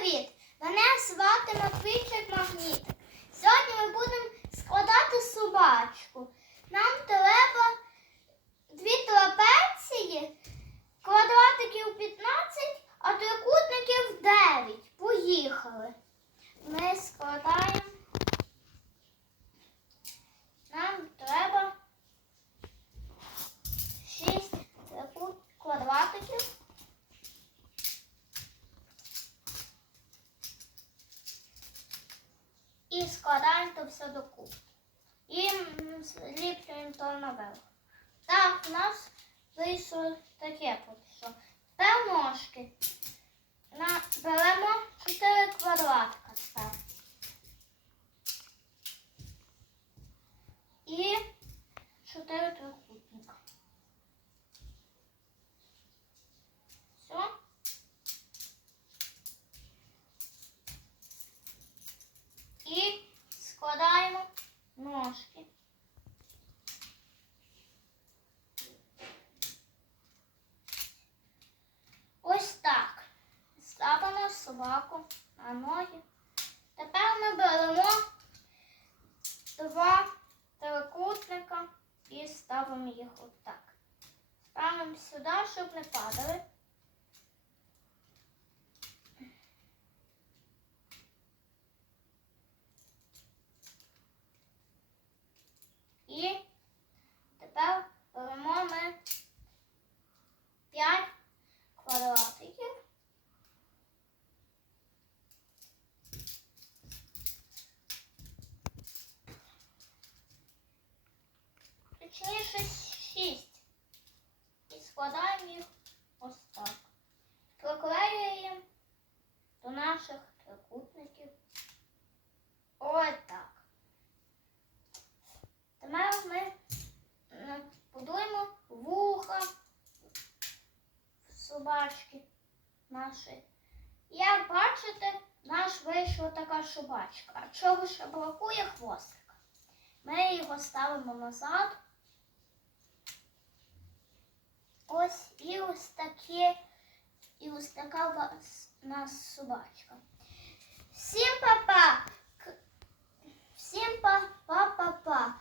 привіт! Мене звати Матвійчик Магнітик. Сьогодні ми будемо складати собачку. Нам треба дві трапеції, квадратиків 15, а трикутників 9. Поїхали. Ми складаємо. Нам треба 6 трикут квадратиків. І складаємо то все докупи. І зліплюємо то наверх. Так, у нас вийшло таке поки. Тепер ножки. Беремо 4 квадратика тепер. І 4 трикутника. Все. І складаємо ножки. Ось так. Ставимо собаку на ноги. Тепер ми беремо два трикутника і ставимо їх отак. Ставимо сюди, щоб не падали. І тепер беремо ми 5 квадратиків. Точніше 6. І складаємо їх ось так. Приклеюємо до наших трикутників. Ось так. Тепер ми будуємо вуха собачки нашої. Як бачите, наш вийшла така собачка. А чого ще бракує хвостика? Ми його ставимо назад. Ось і ось таке, і ось така у нас собачка. Всім папа, всім па-па-па-па.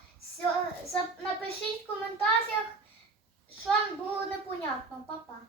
Напишіть в коментарях, що вам було непонятно, Па-па.